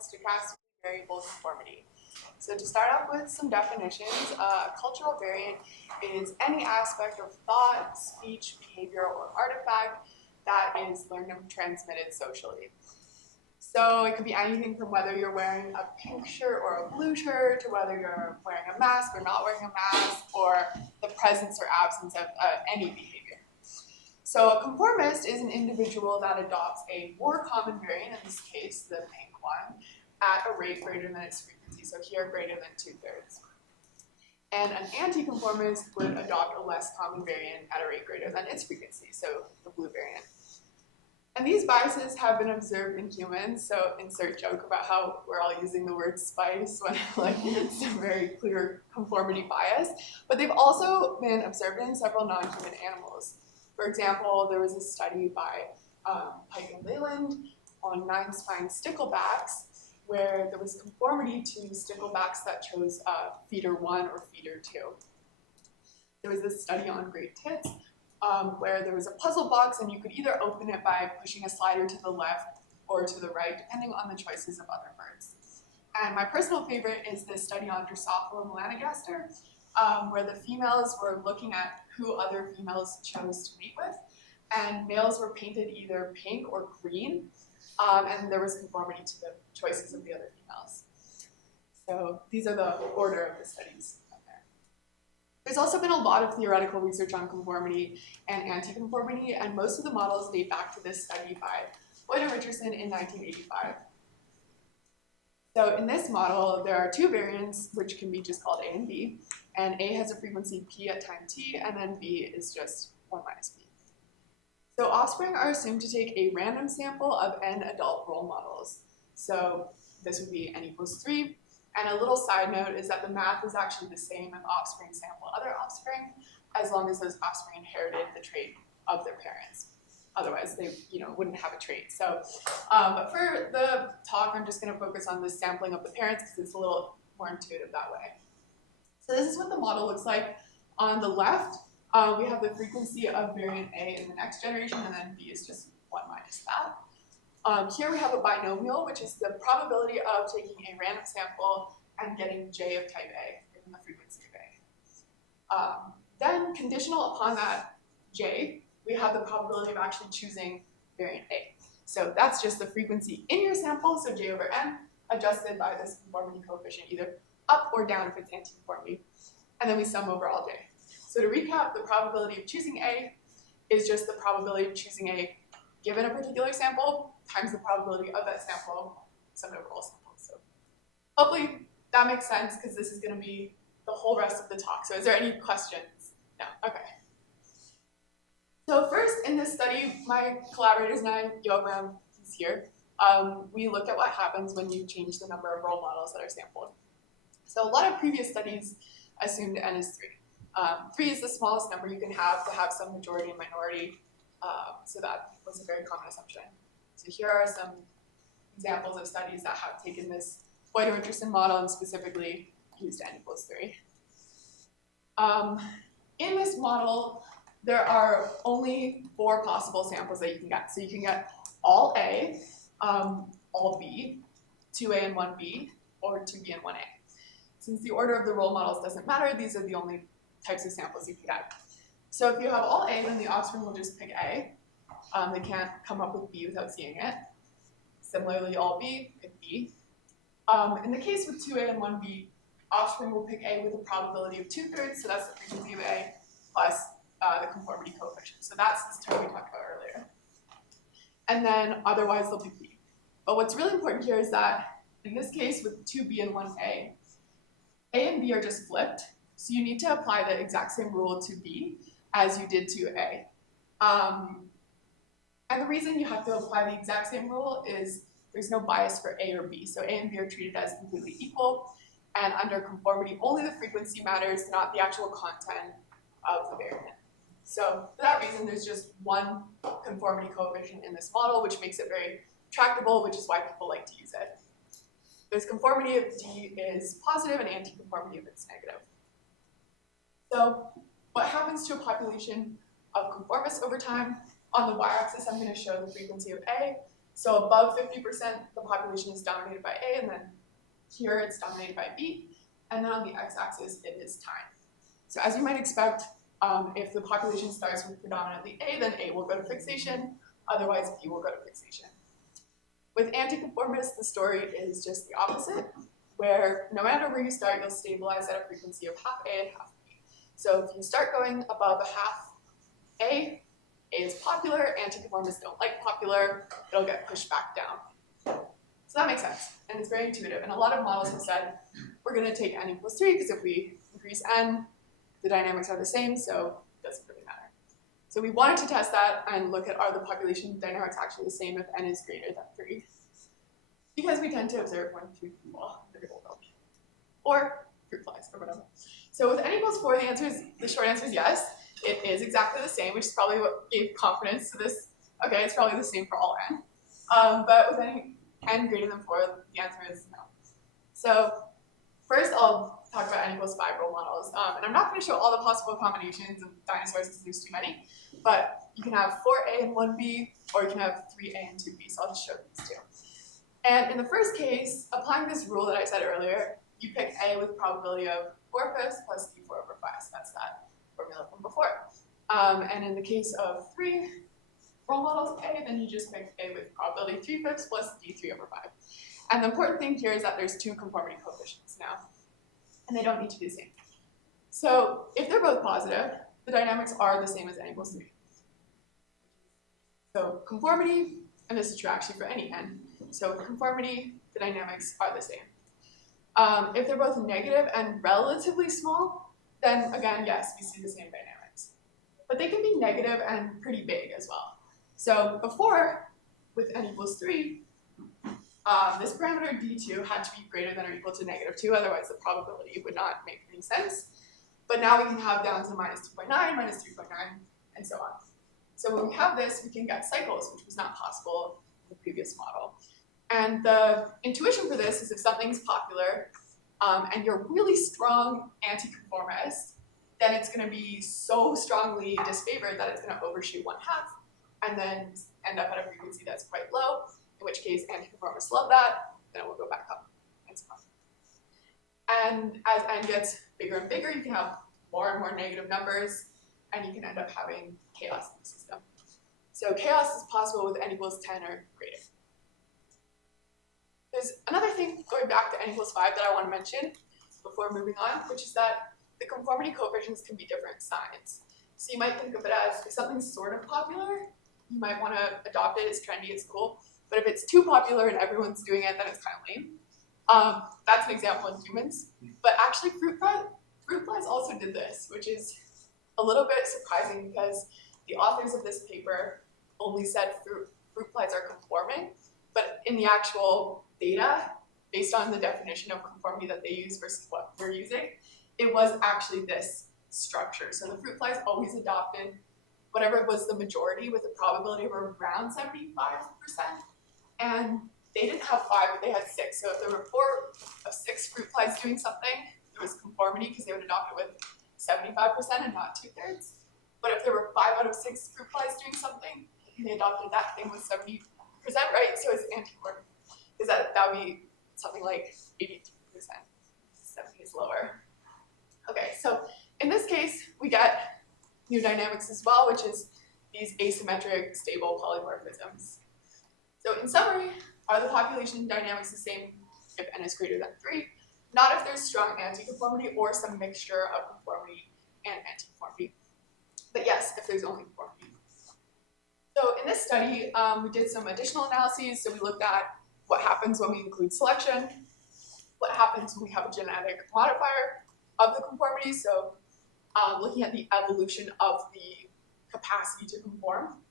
stochastically variable conformity. So to start off with some definitions, a cultural variant is any aspect of thought, speech, behavior, or artifact that is learned and transmitted socially. So it could be anything from whether you're wearing a pink shirt or a blue shirt, to whether you're wearing a mask or not wearing a mask, or the presence or absence of any behavior. So a conformist is an individual that adopts a more common variant, in this case the pink one, at a rate greater than its frequency, so here greater than 2/3. And an anti-conformist would adopt a less common variant at a rate greater than its frequency, so the blue variant. And these biases have been observed in humans, so insert joke about how we're all using the word spice when like it's a very clear conformity bias, but they've also been observed in several non-human animals. For example, there was a study by Pike and Leland on 9-spine sticklebacks, where there was conformity to sticklebacks that chose feeder 1 or feeder 2. There was this study on great tits, where there was a puzzle box and you could either open it by pushing a slider to the left or to the right, depending on the choices of other birds. And my personal favorite is this study on Drosophila melanogaster, where the females were looking at who other females chose to mate with, and males were painted either pink or green, and there was conformity to the choices of the other females. So these are the order of the studies. There's also been a lot of theoretical research on conformity and anti-conformity, and most of the models date back to this study by Boyd and Richardson in 1985. So in this model, there are two variants, which can be just called A and B, and A has a frequency P at time t, and then B is just 1 minus B. So offspring are assumed to take a random sample of n adult role models. So this would be n equals 3. And a little side note is that the math is actually the same if offspring sample other offspring, as long as those offspring inherited the trait of their parents. Otherwise, they wouldn't have a trait. So, but for the talk, I'm just going to focus on the sampling of the parents because it's a little more intuitive that way. So this is what the model looks like. On the left, we have the frequency of variant A in the next generation, and then B is just 1 minus that. Here we have a binomial, which is the probability of taking a random sample and getting J of type A, given the frequency of A. Then, conditional upon that J, we have the probability of actually choosing variant A. So that's just the frequency in your sample, so J over N, adjusted by this conformity coefficient, either up or down if it's anti-conformity. And then we sum over all J. So to recap, the probability of choosing A is just the probability of choosing A given a particular sample times the probability of that sample summed over all samples. So hopefully that makes sense because this is going to be the whole rest of the talk. So is there any questions? No? Okay. So first, in this study, my collaborators and I, Yogram, he's here, we looked at what happens when you change the number of role models that are sampled. So a lot of previous studies assumed n is 3. 3 is the smallest number you can have to have some majority and minority, so that was a very common assumption. So here are some examples of studies that have taken this Boyd and Richardson model and specifically used n equals 3. In this model, there are only 4 possible samples that you can get. So you can get all A, all B, 2A and 1B, or 2B and 1A. Since the order of the role models doesn't matter, these are the only types of samples you can get. So if you have all A, then the offspring will just pick A. They can't come up with B without seeing it. Similarly, all B, pick B. In the case with 2A and 1B, offspring will pick A with a probability of 2/3, so that's the frequency of A, plus the conformity coefficient. So that's this term we talked about earlier. And then otherwise they'll pick B. But what's really important here is that in this case with 2B and 1A, A and B are just flipped. So you need to apply the exact same rule to B as you did to A. And the reason you have to apply the exact same rule is there's no bias for A or B. So A and B are treated as completely equal. And under conformity, only the frequency matters, not the actual content of the variant. So for that reason, there's just one conformity coefficient in this model, which makes it very tractable, which is why people like to use it. There's conformity if D is positive and anti-conformity if it's negative. So what happens to a population of conformists over time? On the y-axis, I'm going to show the frequency of A, So above 50%, the population is dominated by A, and then here it's dominated by B. And then on the x-axis, it is time. So as you might expect, if the population starts with predominantly A, then A will go to fixation, otherwise B will go to fixation. With anticonformists, the story is just the opposite, where no matter where you start, you'll stabilize at a frequency of half A and half B. So if you start going above a half A is popular, anticonformists don't like popular, it'll get pushed back down. So that makes sense, and it's very intuitive. And a lot of models have said, we're going to take n equals 3, because if we increase n, the dynamics are the same, so it doesn't really matter. So we wanted to test that and look at, are the population dynamics actually the same if n is greater than 3? Because we tend to observe when 3 people in the real world, or fruit flies, or whatever. So with n equals 4, the short answer is yes. It is exactly the same, which is probably what gave confidence to this. Okay, it's probably the same for all n. But with n greater than 4, the answer is no. So first, I'll talk about n equals 5 role models. And I'm not going to show all the possible combinations of dinosaurs because there's too many. But you can have 4A and 1B, or you can have 3A and 2B. So I'll just show these two. And in the first case, applying this rule that I said earlier, you pick A with probability of 4/5 plus D4 over 5. So that's that formula from before. And in the case of 3 role models A, then you just pick A with probability 3/5 plus D3 over 5. And the important thing here is that there's 2 conformity coefficients now, and they don't need to be the same. So if they're both positive, the dynamics are the same as n equals 3. So conformity, and this is true actually for any n, so with conformity, the dynamics are the same. If they're both negative and relatively small, then again, yes, we see the same dynamics. But they can be negative and pretty big as well. So before, with n equals 3, this parameter d2 had to be greater than or equal to -2, otherwise the probability would not make any sense. But now we can have down to -2.9, -3.9, and so on. So when we have this, we can get cycles, which was not possible in the previous model. And the intuition for this is if something's popular and you're really strong anti-conformist, then it's going to be so strongly disfavored that it's going to overshoot 1/2 and then end up at a frequency that's quite low, in which case anti-conformists love that, then it will go back up, and so on. And as n gets bigger and bigger, you can have more and more negative numbers, and you can end up having chaos in the system. So chaos is possible with n equals 10 or greater. There's another thing going back to n equals 5 that I want to mention before moving on, which is that the conformity coefficients can be different signs. So you might think of it as if something's sort of popular, you might want to adopt it, it's trendy, it's cool. But if it's too popular and everyone's doing it, then it's kind of lame. That's an example in humans. But actually, fruit flies also did this, which is a little bit surprising because the authors of this paper only said fruit flies are conforming. But in the actual data, based on the definition of conformity that they use versus what we're using, it was actually this structure. So the fruit flies always adopted whatever was the majority with a probability of around 75%. And they didn't have 5, but they had 6. So if there were 4 of 6 fruit flies doing something, it was conformity because they would adopt it with 75% and not 2/3. But if there were 5 out of 6 fruit flies doing something, and they adopted that thing with 70%, right? So it's anti-conformity. Because that would be something like 83%. 70 is lower. Okay, so in this case, we get new dynamics as well, which is these asymmetric stable polymorphisms. So in summary, are the population dynamics the same if n is greater than 3? Not if there's strong anti-conformity or some mixture of conformity and anti-conformity. But yes, if there's only conformity. So in this study, we did some additional analyses. So we looked at what happens when we include selection, what happens when we have a genetic modifier of the conformity. So looking at the evolution of the capacity to conform,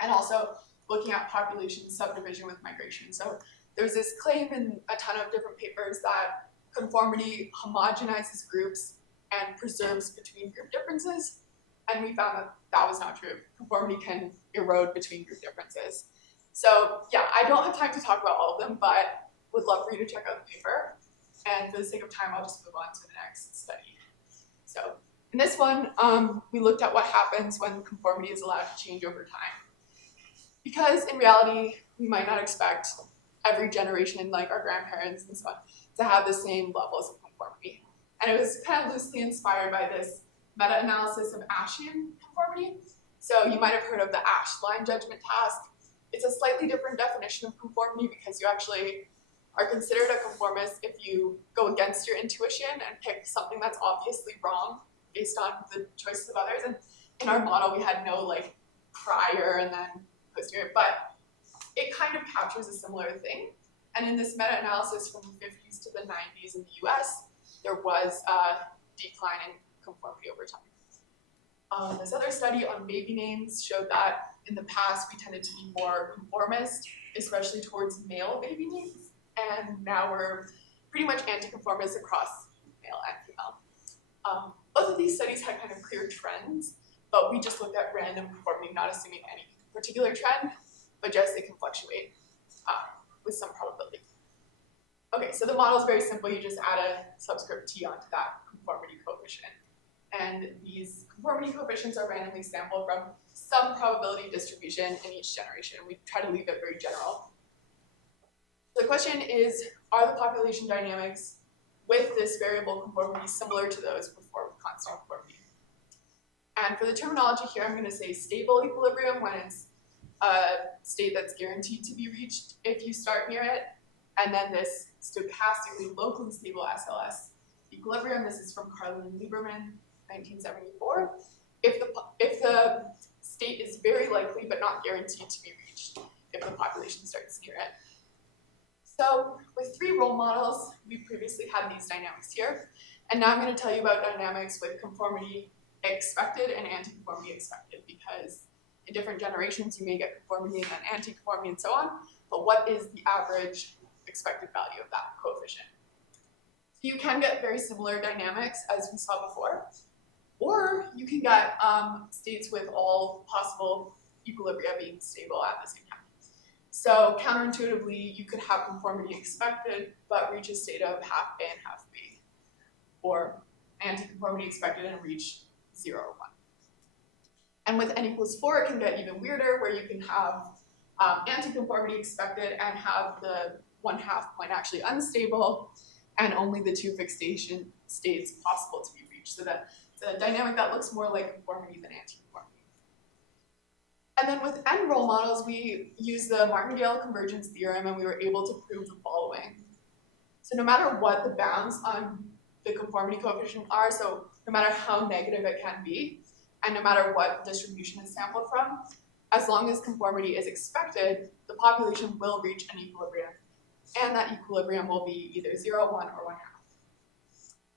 and also looking at population subdivision with migration. So there's this claim in a ton of different papers that conformity homogenizes groups and preserves between group differences. And we found that that was not true. Conformity can erode between group differences. So yeah, I don't have time to talk about all of them, but would love for you to check out the paper. And for the sake of time, I'll just move on to the next study. So in this one, we looked at what happens when conformity is allowed to change over time. Because in reality, we might not expect every generation, like our grandparents and so on, to have the same levels of conformity. And it was kind of loosely inspired by this meta-analysis of Ashian conformity. So you might have heard of the Ash line judgment task. It's a slightly different definition of conformity because you actually are considered a conformist if you go against your intuition and pick something that's obviously wrong based on the choices of others. And in our model, we had no like prior and then posterior, but it kind of captures a similar thing. And in this meta-analysis from the 50s to the 90s in the US, there was a decline in conformity over time. This other study on baby names showed that in the past we tended to be more conformist, especially towards male baby names, and now we're pretty much anti-conformist across male and female. Both of these studies had kind of clear trends, but we just looked at random conformity, not assuming any particular trend, but just it can fluctuate with some probability. Okay, so the model is very simple. You just add a subscript t onto that conformity coefficient. And these conformity coefficients are randomly sampled from some probability distribution in each generation. We try to leave it very general. The question is, are the population dynamics with this variable conformity similar to those before with constant conformity? And for the terminology here, I'm going to say stable equilibrium when it's a state that's guaranteed to be reached if you start near it. And then this stochastically locally stable SLS equilibrium. This is from Carlin and Lieberman, 1974. If the state is very likely but not guaranteed to be reached if the population starts near it. So with 3 role models, we previously had these dynamics here. And now I'm going to tell you about dynamics with conformity expected and anti-conformity expected, because in different generations you may get conformity and then anti-conformity and so on. But what is the average expected value of that coefficient? So you can get very similar dynamics as we saw before, or you can get states with all possible equilibria being stable at the same time. So counterintuitively, you could have conformity expected, but reach a state of half A and half B, or anti-conformity expected and reach 0 or 1. And with n equals 4, it can get even weirder, where you can have anti-conformity expected and have the 1/2 point actually unstable, and only the 2 fixation states possible to be reached. So that it's a dynamic that looks more like conformity than anti-conformity. And then with n role models, we use the Martingale convergence theorem, and we were able to prove the following. So no matter what the bounds on the conformity coefficient are, so no matter how negative it can be, and no matter what distribution is sampled from, as long as conformity is expected, the population will reach an equilibrium. And that equilibrium will be either 0, 1, or 1/2.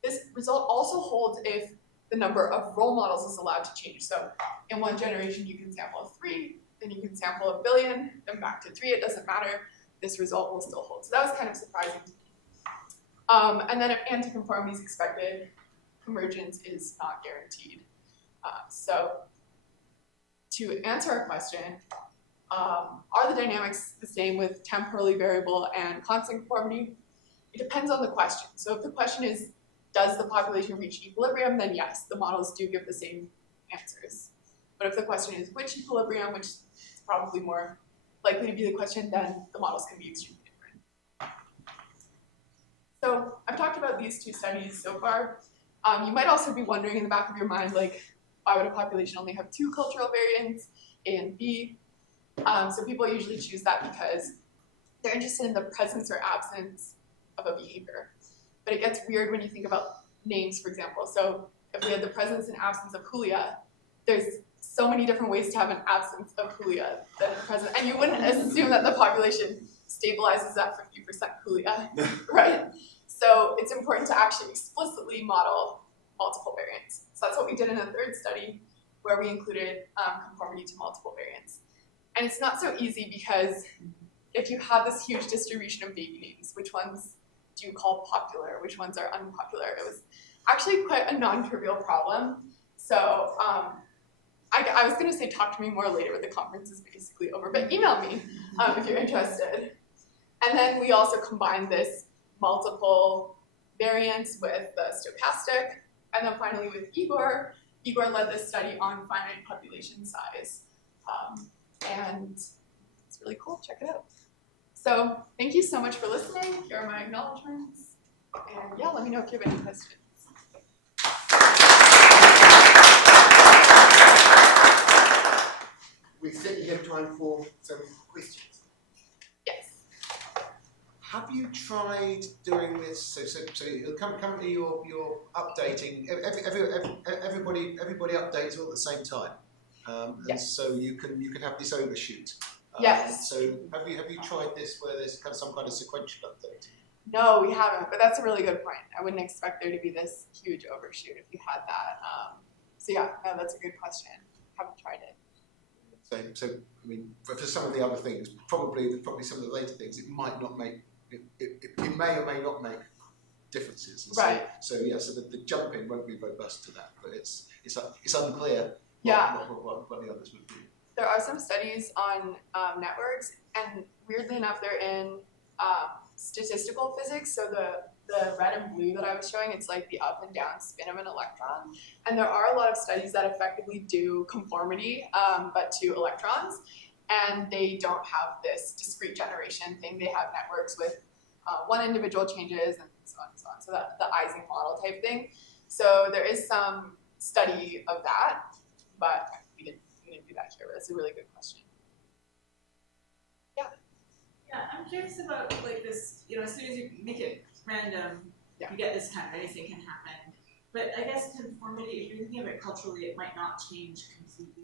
This result also holds if the number of role models is allowed to change. So in one generation, you can sample 3, then you can sample 1 billion, then back to 3, it doesn't matter. This result will still hold. So that was kind of surprising to me. And then if anti-conformity is expected, convergence is not guaranteed. So to answer our question, are the dynamics the same with temporally variable and constant conformity? It depends on the question. So if the question is, does the population reach equilibrium, then yes, the models do give the same answers. But if the question is which equilibrium, which is probably more likely to be the question, then the models can be extremely different. So I've talked about these 2 studies so far. You might also be wondering in the back of your mind, like, why would a population only have 2 cultural variants, A and B? So people usually choose that because they're interested in the presence or absence of a behavior. But it gets weird when you think about names, for example. So if we had the presence and absence of Julia, there's so many different ways to have an absence of Julia than a presence. And you wouldn't assume that the population stabilizes at 50% Julia, right? So it's important to actually explicitly model multiple variants. So that's what we did in a 3rd study, where we included conformity to multiple variants. And it's not so easy because if you have this huge distribution of baby names, which ones do you call popular, which ones are unpopular? It was actually quite a non-trivial problem. So I was going to say talk to me more later, but the conference is basically over, but email me if you're interested. And then we also combined this multiple variants with the stochastic. And then finally with Igor led this study on finite population size. And really cool. Check it out. So thank you so much for listening. Here are my acknowledgements. And yeah, let me know if you have any questions. We certainly have time for some questions. Yes. Have you tried doing this? So currently you're updating. Everybody updates all at the same time, and yes. so you can have this overshoot. Yes. So have you tried this where there's kind of some kind of sequential update? No, we haven't. But that's a really good point. I wouldn't expect there to be this huge overshoot if you had that. So yeah, no, that's a good question. Haven't tried it. So I mean, for some of the other things, probably some of the later things, it might not make. It may or may not make differences. And right. So the jumping won't be robust to that, but it's unclear. Yeah. What the others would do. There are some studies on networks, and weirdly enough, they're in statistical physics. So the red and blue that I was showing, it's like the up and down spin of an electron. And there are a lot of studies that effectively do conformity, but to electrons. And they don't have this discrete generation thing. They have networks with one individual changes and so on and so on. So that the Ising model type thing. So there is some study of that, but we didn't do that here. But it's a really good question. Yeah. Yeah, I'm curious about like this. You know, as soon as you make it random, yeah. you get this kind of anything can happen. But I guess conformity, if you're thinking of it culturally, it might not change completely.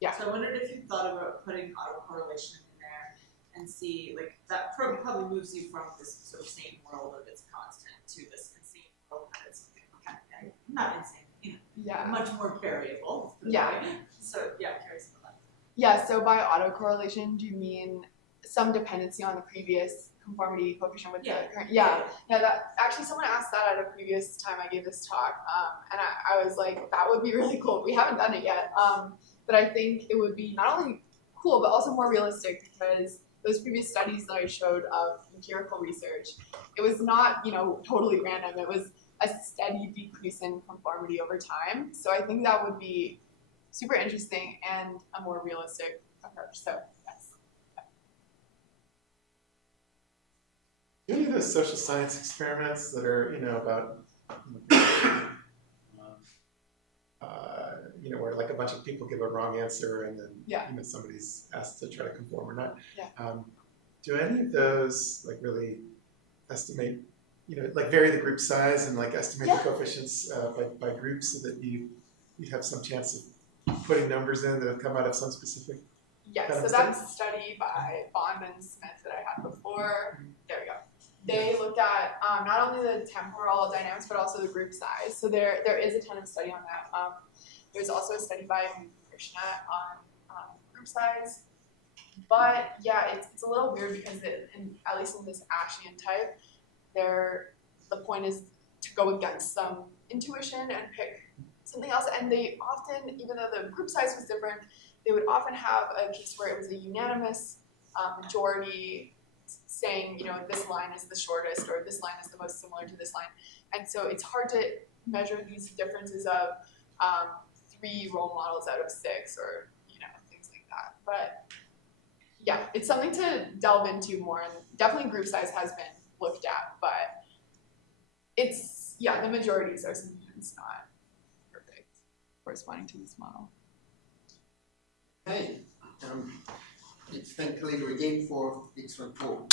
Yeah. So I wondered if you thought about putting autocorrelation in there and see, like, that probably moves you from this sort of same world of its constant to this insane world that it's kind of, not insane, you know, yeah. much more variable. Yeah. So yeah, I'm curious about that. Yeah. So by autocorrelation, do you mean some dependency on the previous conformity coefficient with the current? Yeah. That actually someone asked that at a previous time I gave this talk, and I was like, that would be really cool. We haven't done it yet. But I think it would be not only cool, but also more realistic, because those previous studies that I showed of empirical research, it was not, totally random. It was a steady decrease in conformity over time. So I think that would be super interesting and a more realistic approach. So yes. Do any of those social science experiments that are, about where like a bunch of people give a wrong answer and then somebody's asked to try to conform or not. Yeah. Do any of those like really estimate, like vary the group size and like estimate the coefficients by groups so that you have some chance of putting numbers in that have come out of some specific? Yes. So that's a study by Bond and Smith that I had before. There we go. They looked at not only the temporal dynamics but also the group size. So there is a ton of study on that. There's also a study by Krishna on group size. But yeah, it's a little weird because at least in this Ashian type, the point is to go against some intuition and pick something else. And they often, even though the group size was different, they would often have a case where it was a unanimous majority saying, this line is the shortest or this line is the most similar to this line. And so it's hard to measure these differences of 3 role models out of 6 or, things like that. But yeah, it's something to delve into more. And definitely group size has been looked at, but the majorities are sometimes not perfect corresponding to this model. Hey, let's thank Kaleda again for excellent talk.